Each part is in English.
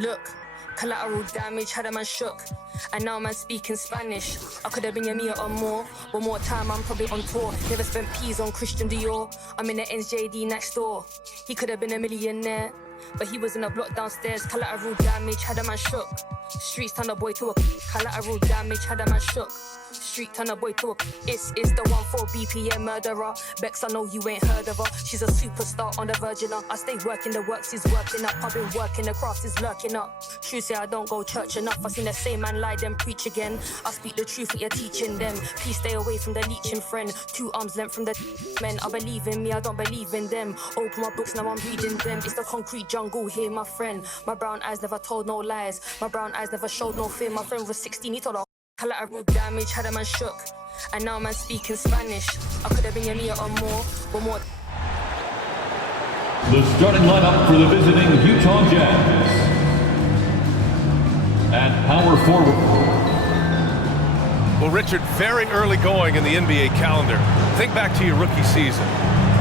Look, collateral damage had a man shook. And now man speaking Spanish. I could have been Yamia or more. One more time, I'm probably on tour. Never spent peas on Christian Dior. I'm in the NJD next door. He could have been a millionaire, but he was in a block downstairs. Collateral damage had a man shook. Streets turn a boy to a collateral damage had a man shook. Street turn a boy to a it's the 14 BPM murderer. Bex, I know you ain't heard of her. She's a superstar on the Virgin. I stay working, the works is working up. I've been working, the craft is lurking up. True say I don't go church enough. I seen the same man lie, then preach again. I speak the truth, what you're teaching them. Please stay away from the leeching friend. 2 arms length from the men. I believe in me, I don't believe in them. Open my books, now I'm reading them. It's the concrete jungle here, my friend. My brown eyes never told no lies. My brown eyes never showed no fear. My friend was 16, he told her collateral damage had a man shook. And now man speaking Spanish. I could have been Yamia or more. One more. The starting lineup for the visiting Utah Jazz. At power forward. Well, Richard, very early going in the NBA calendar. Think back to your rookie season.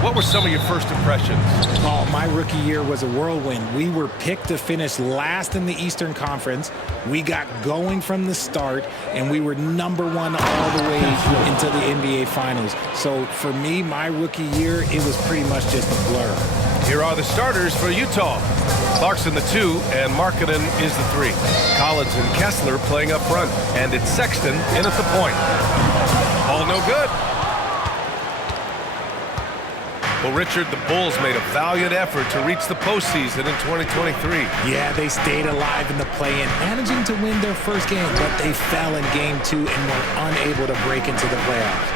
What were some of your first impressions? Oh, my rookie year was a whirlwind. We were picked to finish last in the Eastern Conference. We got going from the start, and we were #1 all the way into the NBA Finals. So for me, my rookie year, it was pretty much just a blur. Here are the starters for Utah. Clarkson the 2, and Markkanen is the 3. Collins and Kessler playing up front, and it's Sexton in at the point. All no good. Well, Richard, the Bulls made a valiant effort to reach the postseason in 2023. Yeah, they stayed alive in the play-in, managing to win their first game, but they fell in game 2 and were unable to break into the playoffs.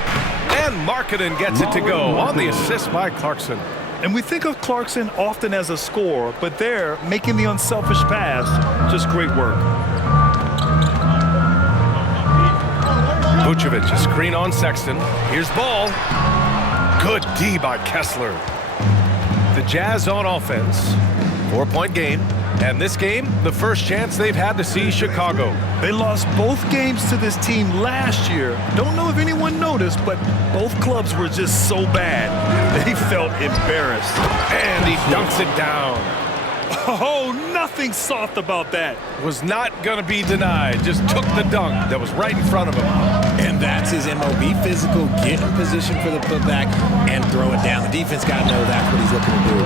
And Markkanen gets it to go on the assist by Clarkson. And we think of Clarkson often as a scorer, but there, making the unselfish pass, just great work. Vucevic, a screen on Sexton. Here's ball. Good D by Kessler. The Jazz on offense. 4-point game. And this game, the first chance they've had to see Chicago. They lost both games to this team last year. Don't know if anyone noticed, but both clubs were just so bad. They felt embarrassed. And he dunks it down. Oh, nothing soft about that. Was not going to be denied. Just took the dunk that was right in front of him. And that's his MOB, physical, get in position for the putback, and throw it down. The defense got to know that's what he's looking to do.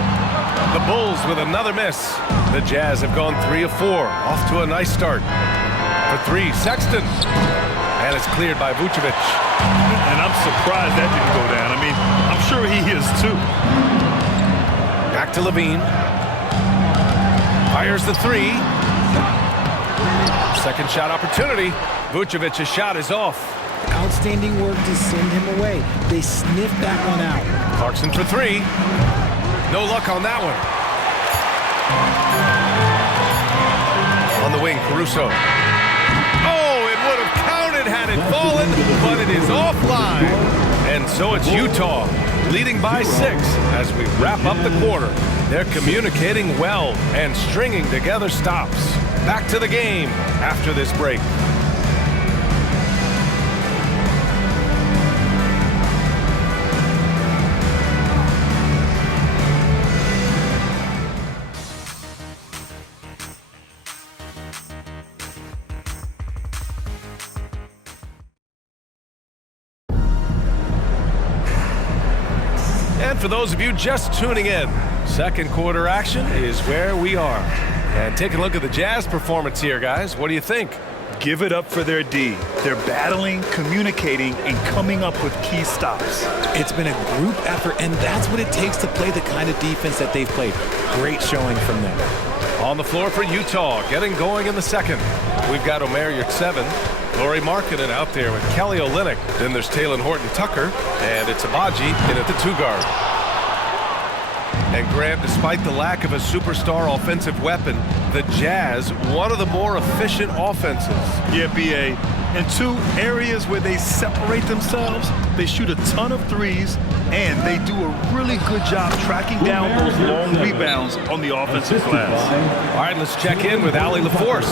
The Bulls with another miss. The Jazz have gone 3 of 4. Off to a nice start. For 3, Sexton. And it's cleared by Vucevic. And I'm surprised that didn't go down. I mean, I'm sure he is too. Back to Levine. Fires the 3. Second shot opportunity. Vucevic's shot is off. Outstanding work to send him away. They sniffed that one out. Clarkson for 3. No luck on that one. On the wing, Caruso. Oh, it would have counted had it fallen, but it is offline. And so it's Utah leading by 6 as we wrap up the quarter. They're communicating well and stringing together stops. Back to the game after this break. And for those of you just tuning in, second quarter action is where we are. And take a look at the Jazz performance here, guys. What do you think? Give it up for their D. They're battling, communicating, and coming up with key stops. It's been a group effort, and that's what it takes to play the kind of defense that they've played. Great showing from them. On the floor for Utah, getting going in the second. We've got Omer Yurtseven, Lauri Markkanen out there with Kelly Olynyk. Then there's Talen Horton-Tucker, and it's Agbaji in at the 2 guard. And Grant, despite the lack of a superstar offensive weapon, the Jazz, one of the more efficient offenses. Yeah, B.A. In 2 areas where they separate themselves, they shoot a ton of threes, and they do a really good job tracking down those long rebounds on the offensive glass. All right, let's check in with Allie LaForce.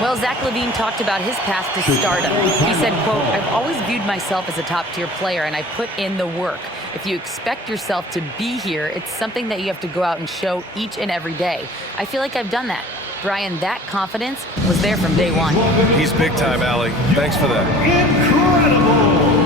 Well, Zach LaVine talked about his path to stardom. He said, quote, "I've always viewed myself as a top-tier player, and I put in the work. If you expect yourself to be here, it's something that you have to go out and show each and every day. I feel like I've done that." Brian, that confidence was there from day one. He's big time, Allie. Thanks for that. Incredible!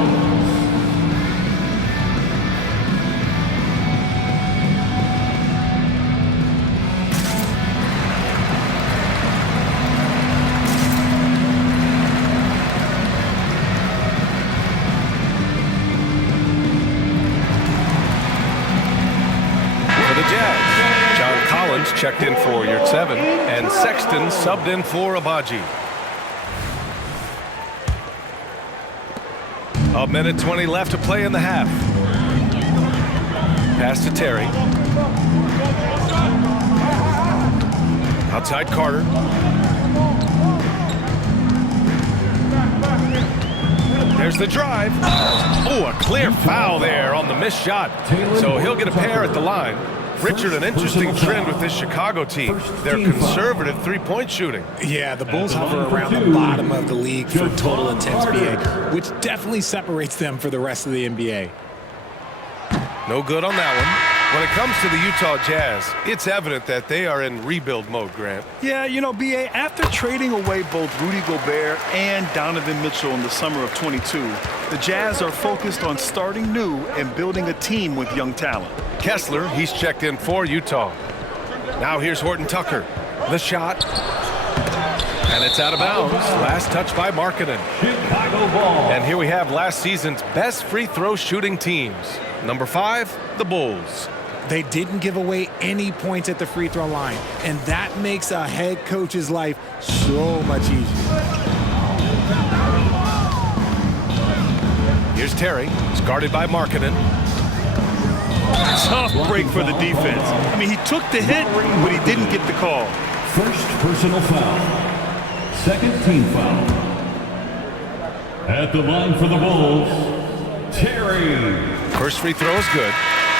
Checked in for Yurtseven, and Sexton subbed in for Abaji. A minute 20 left to play in the half. Pass to Terry. Outside Carter. There's the drive. Oh, a clear foul there on the missed shot. So he'll get a pair at the line. Richard, an interesting trend with this Chicago team. They're conservative three-point shooting. Yeah, the Bulls hover around the bottom of the league for total attempts VA, which definitely separates them for the rest of the NBA. No good on that one. When it comes to the Utah Jazz, it's evident that they are in rebuild mode, Grant. Yeah, you know, B.A., after trading away both Rudy Gobert and Donovan Mitchell in the summer of 22, the Jazz are focused on starting new and building a team with young talent. Kessler, he's checked in for Utah. Now here's Horton Tucker. The shot. And it's out of bounds. Last touch by Markkanen. Chicago ball. And here we have last season's best free throw shooting teams. Number 5, the Bulls. They didn't give away any points at the free throw line, and that makes a head coach's life so much easier. Here's Terry. He's guarded by Markkanen. Tough break for the defense. I mean, he took the hit, but he didn't get the call. First personal foul. Second team foul. At the line for the Bulls, Terry. First free throw is good.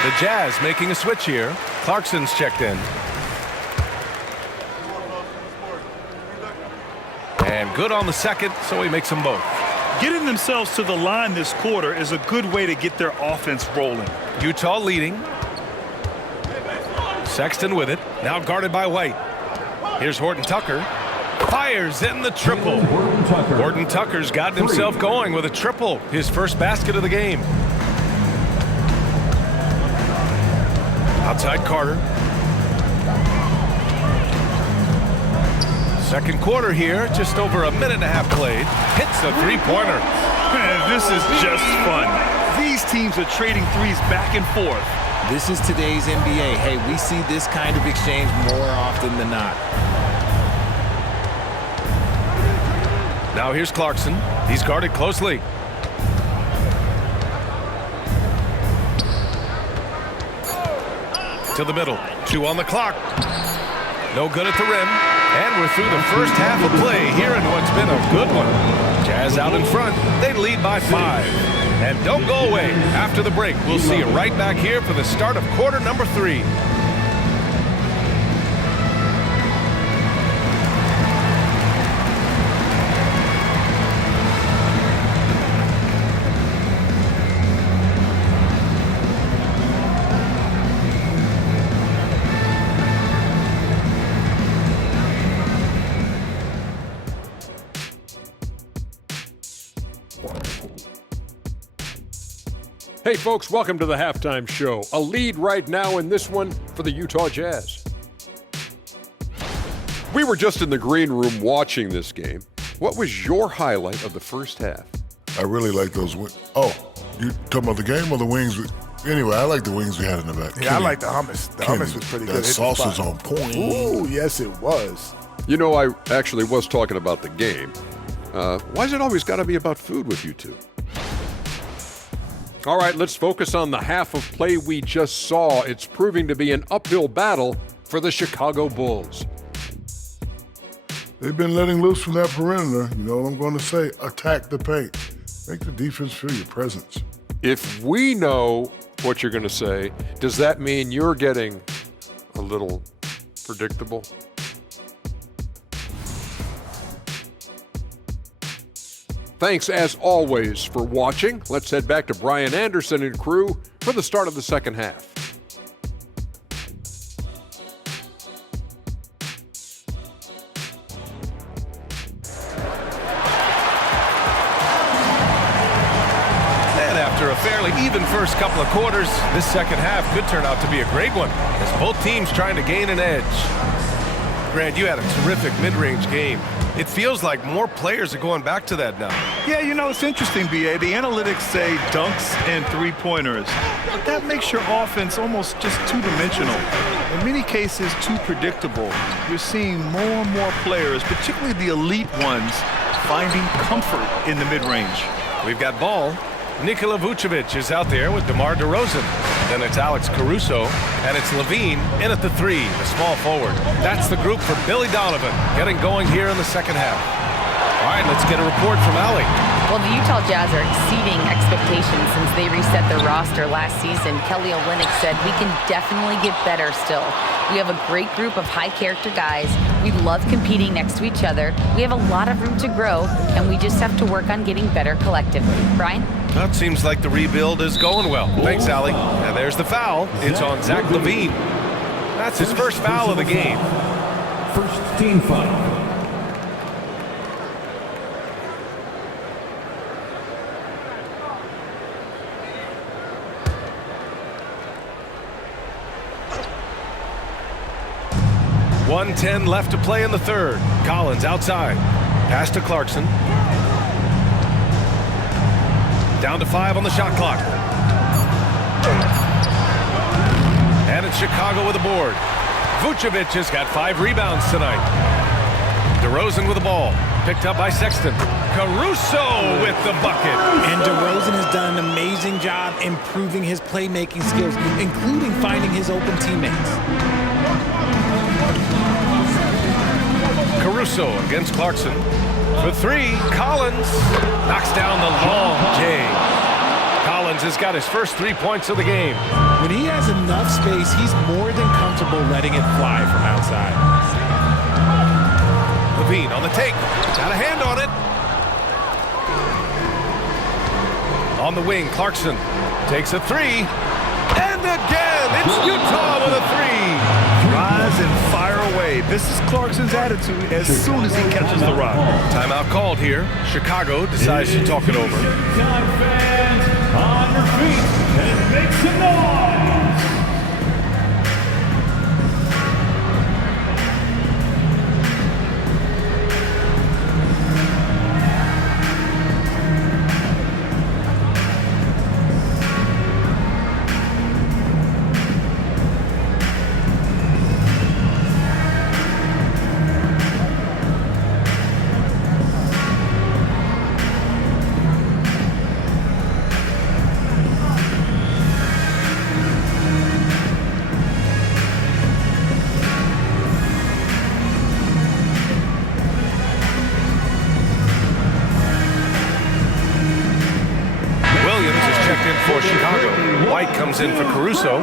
The Jazz making a switch here. Clarkson's checked in. And good on the second, so he makes them both. Getting themselves to the line this quarter is a good way to get their offense rolling. Utah leading. Sexton with it. Now guarded by White. Here's Horton Tucker. Fires in the triple. Horton Tucker's gotten himself going with a triple. His first basket of the game. Outside Carter. Second quarter here, just over a minute and a half played. Hits a three-pointer. This is just fun. These teams are trading threes back and forth. This is today's NBA. Hey, we see this kind of exchange more often than not. Now here's Clarkson. He's guarded closely. To the middle. 2 on the clock. No good at the rim. And we're through the first half of play here in what's been a good one. Jazz out in front. They lead by 5. And don't go away. After the break, we'll see you right back here for the start of quarter number 3. Hey folks, welcome to the halftime show. A lead right now in this one for the Utah Jazz. We were just in the green room watching this game. What was your highlight of the first half? I really like those wings. Oh, you talking about the game or the wings? Anyway, I like the wings we had in the back. Yeah, I like the hummus. The hummus was pretty good. That sauce is on point. Ooh, yes, it was. You know, I actually was talking about the game. Why's it always got to be about food with you two? All right, let's focus on the half of play we just saw. It's proving to be an uphill battle for the Chicago Bulls. They've been letting loose from that perimeter. You know what I'm going to say? Attack the paint. Make the defense feel your presence. If we know what you're going to say, does that mean you're getting a little predictable? Thanks, as always, for watching. Let's head back to Brian Anderson and crew for the start of the second half. After a fairly even first couple of quarters, this second half could turn out to be a great one as both teams trying to gain an edge. Grant, you had a terrific mid-range game. It feels like more players are going back to that now. Yeah, you know, it's interesting, B.A. The analytics say dunks and three-pointers. But that makes your offense almost just two-dimensional. In many cases, too predictable. You're seeing more and more players, particularly the elite ones, finding comfort in the mid-range. We've got ball. Nikola Vucevic is out there with DeMar DeRozan. Then it's Alex Caruso, and it's Levine in at the three, the small forward. That's the group for Billy Donovan, getting going here in the second half. All right, let's get a report from Allie. Well, the Utah Jazz are exceeding expectations since they reset their roster last season. Kelly Olynyk said, "We can definitely get better still. We have a great group of high-character guys. We love competing next to each other. We have a lot of room to grow, and we just have to work on getting better collectively." Brian? Well, it seems like the rebuild is going well. Thanks, Allie. And there's the foul. It's on Zach LaVine. That's his first foul of the game. First team foul. .110 left to play in the third. Collins outside. Pass to Clarkson. Down to 5 on the shot clock. And it's Chicago with the board. Vucevic has got 5 rebounds tonight. DeRozan with the ball. Picked up by Sexton. Caruso with the bucket. And DeRozan has done an amazing job improving his playmaking skills, including finding his open teammates. Caruso against Clarkson. For 3, Collins knocks down the long J. Collins has got his first 3 points of the game. When he has enough space, he's more than comfortable letting it fly from outside. Levine on the take. Got a hand on it. On the wing, Clarkson takes a 3. And again, it's Utah with a 3. Rise and fire away. This is Clarkson's attitude as soon as he catches the rock. Timeout called here. Chicago decides to talk it over. Time fans on your feet and make some noise. For Chicago. White comes in for Caruso.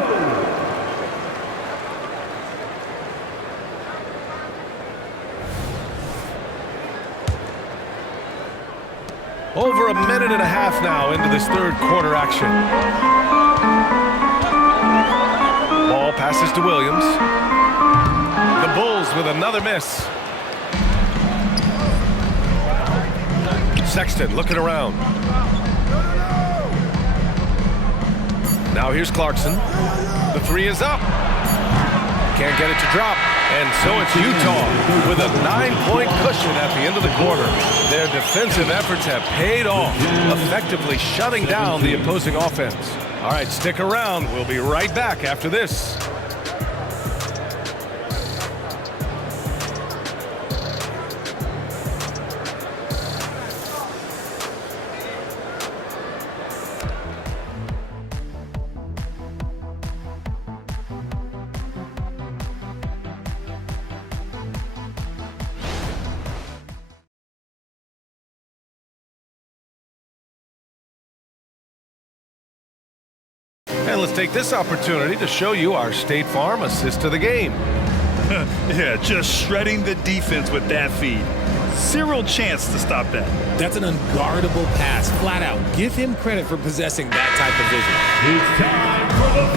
Over a minute and a half now into this third quarter action. Ball passes to Williams. The Bulls with another miss. Sexton looking around. Now here's Clarkson. The 3 is up. Can't get it to drop. And so it's Utah with a 9-point cushion at the end of the quarter. Their defensive efforts have paid off, effectively shutting down the opposing offense. All right, stick around. We'll be right back after this. And let's take this opportunity to show you our State Farm assist to the game. Yeah, just shredding the defense with that feed. Zero chance to stop that. That's an unguardable pass, flat out. Give him credit for possessing that type of vision. It's time for the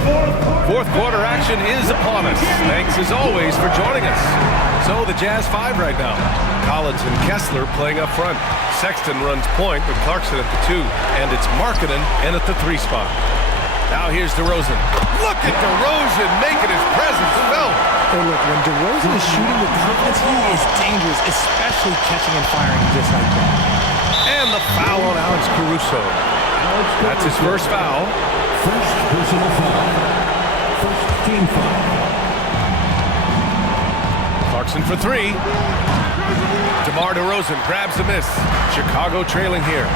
Fourth quarter action is upon us. Thanks as always for joining us. So the Jazz 5 right now. Collins and Kessler playing up front. Sexton runs point with Clarkson at the 2, and it's Markkanen in at the 3 spot. Now here's DeRozan. Look at DeRozan making his presence felt. Hey, look, when DeRozan is shooting with confidence, he is dangerous, especially catching and firing just like that. And the foul on Alex Caruso. That's his first foul. First personal foul. First team foul. Clarkson for 3. DeMar DeRozan grabs the miss. Chicago trailing here.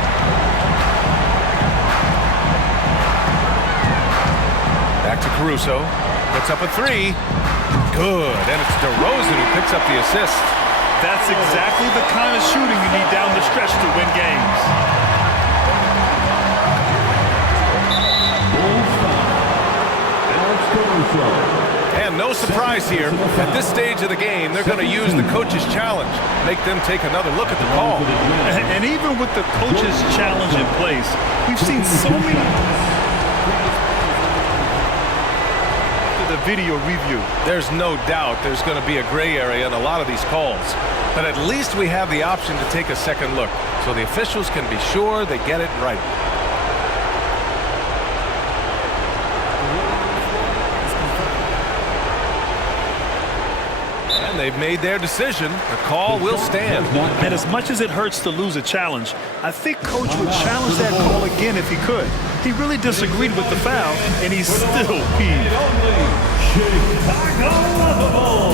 Back to Caruso. Puts up a 3. Good. And it's DeRozan who picks up the assist. That's exactly the kind of shooting you need down the stretch to win games. Alex Caruso. And no surprise here. At this stage of the game, they're going to use the coach's challenge. Make them take another look at the call. And even with the coach's challenge in place, we've seen so many... The video review. There's no doubt there's going to be a gray area in a lot of these calls. But at least we have the option to take a second look, so the officials can be sure they get it right. And they've made their decision. The call will stand. And as much as it hurts to lose a challenge, I think Coach would challenge that call again if he could. He really disagreed with the foul, and he's still peeved. Chicago Lovable.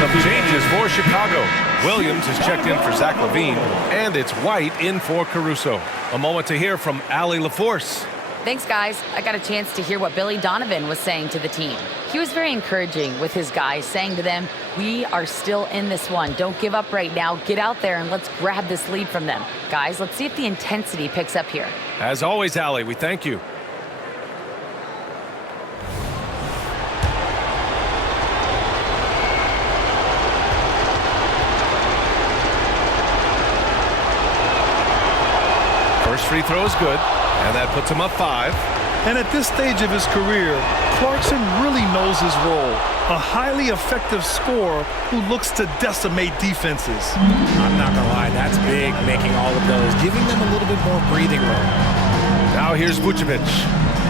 Some changes for Chicago. Williams is checked in for Zach LaVine, and it's White in for Caruso. A moment to hear from Allie LaForce. Thanks, guys. I got a chance to hear what Billy Donovan was saying to the team. He was very encouraging with his guys, saying to them, we are still in this one. Don't give up right now. Get out there and let's grab this lead from them. Guys, let's see if the intensity picks up here. As always, Allie, we thank you. First free throw is good, and that puts him up 5. And at this stage of his career, Clarkson really knows his role. A highly effective scorer who looks to decimate defenses. I'm not going to lie, that's big, making all of those, giving them a little bit more breathing room. Now here's Vucevic.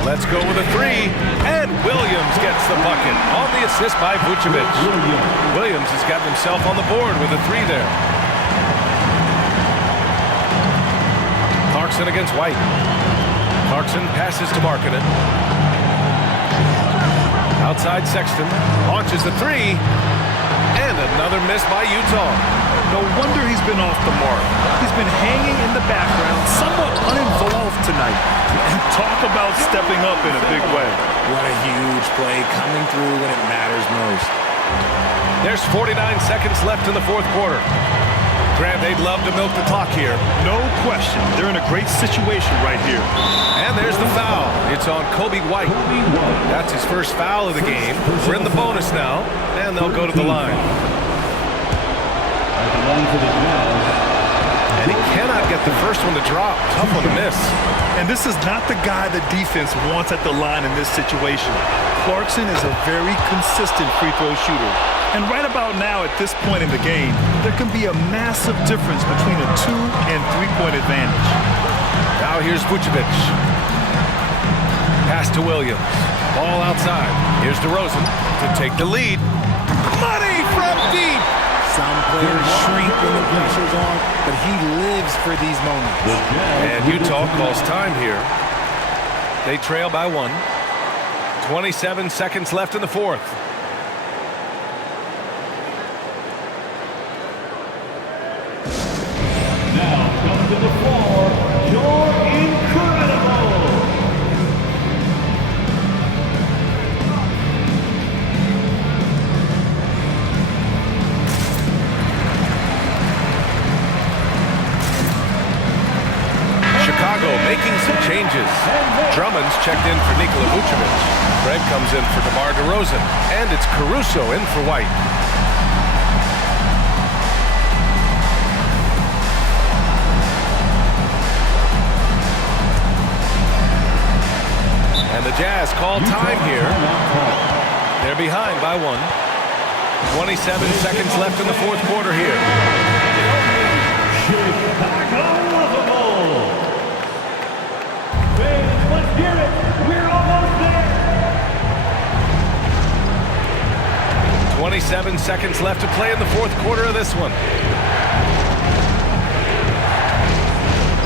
Let's go with a 3, and Williams gets the bucket on the assist by Vucevic. Williams has gotten himself on the board with a 3 there. Clarkson against White. Clarkson passes to Markkanen. Outside Sexton, launches the 3, and another miss by Utah. No wonder he's been off the mark. He's been hanging in the background, somewhat uninvolved tonight. And talk about stepping up in a big way. What a huge play coming through when it matters most. There's 49 seconds left in the 4th quarter. Grant, they'd love to milk the clock here. No question. They're in a great situation right here. And there's the foul. It's on Kobe White. That's his first foul of the game. We're in the bonus now, and they'll go to the line. And he cannot get the first one to drop. Tough one to miss. And this is not the guy the defense wants at the line in this situation. Clarkson is a very consistent free throw shooter. And right about now, at this point in the game, there can be a massive difference between a 2- and 3-point advantage. Now here's Vucevic. Pass to Williams. Ball outside. Here's DeRozan to take the lead. Money from deep! Some players shrink when the pressure's on, but he lives for these moments. And Utah calls time here. They trail by 1. 27 seconds left in the 4th. Now comes to the floor, you're incredible. Chicago making some changes. Drummond's checked in for Nikola Vucevic. Fred comes in for DeMar DeRozan. And it's Caruso in for White. the Jazz call time here. They're behind by 1. 27 seconds left in the fourth quarter here. Chicago Lovable. Fans, let's hear it. We're almost there. 27 seconds left to play in the fourth quarter of this one.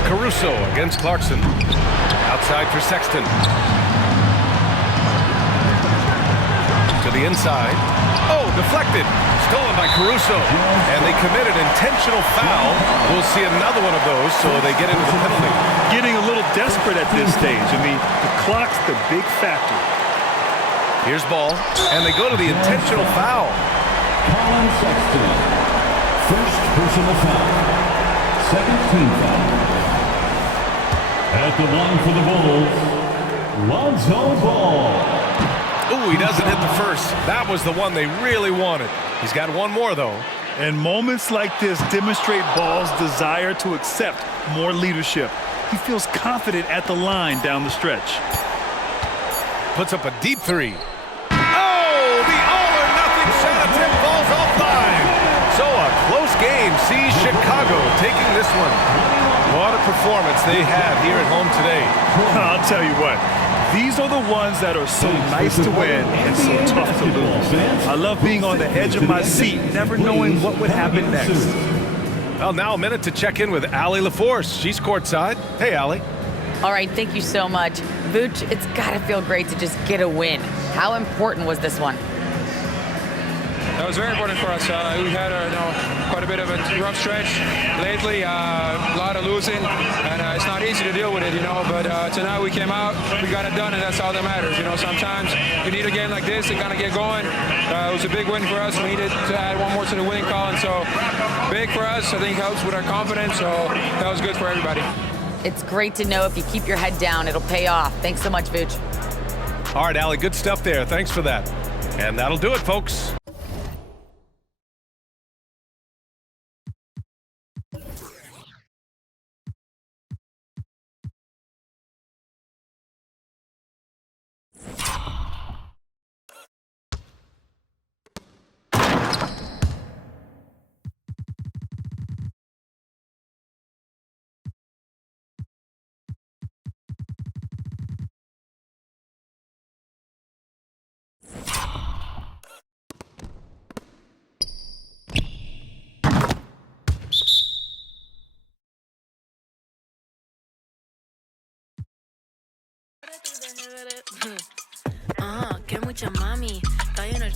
Caruso against Clarkson. Outside for Sexton. To the inside. Oh, deflected. Stolen by Caruso. And they committed intentional foul. We'll see another one of those, so they get into the penalty. Getting a little desperate at this stage. I mean, the clock's the big factor. Here's ball, and they go to the intentional foul. Colin Sexton. First personal foul. Second team foul. At the line for the Bulls, Lonzo Ball. Ooh, he doesn't hit the first. That was the one they really wanted. He's got one more, though. And moments like this demonstrate Ball's desire to accept more leadership. He feels confident at the line down the stretch. Puts up a deep 3. Oh, the all-or-nothing shot attempt falls offline. So a close game sees Chicago taking this one. What a performance they had here at home today. I'll tell you what. These are the ones that are so nice to win and so tough to lose. I love being on the edge of my seat, never knowing what would happen next. Well, now a minute to check in with Allie LaForce. She's courtside. Hey, Allie. All right, thank you so much. Vooch, it's got to feel great to just get a win. How important was this one? That was very important for us. We had quite a bit of a rough stretch lately, a lot of losing, and it's not easy to deal with it, but tonight we came out, we got it done, and that's all that matters. Sometimes you need a game like this to kind of get going. It was a big win for us. We needed to add one more to the winning column, so big for us. I think helps with our confidence, so that was good for everybody. It's great to know if you keep your head down, it'll pay off. Thanks so much, Vooch. All right, Allie, good stuff there. Thanks for that. And that'll do it, folks. Que mucha mami, cayó en el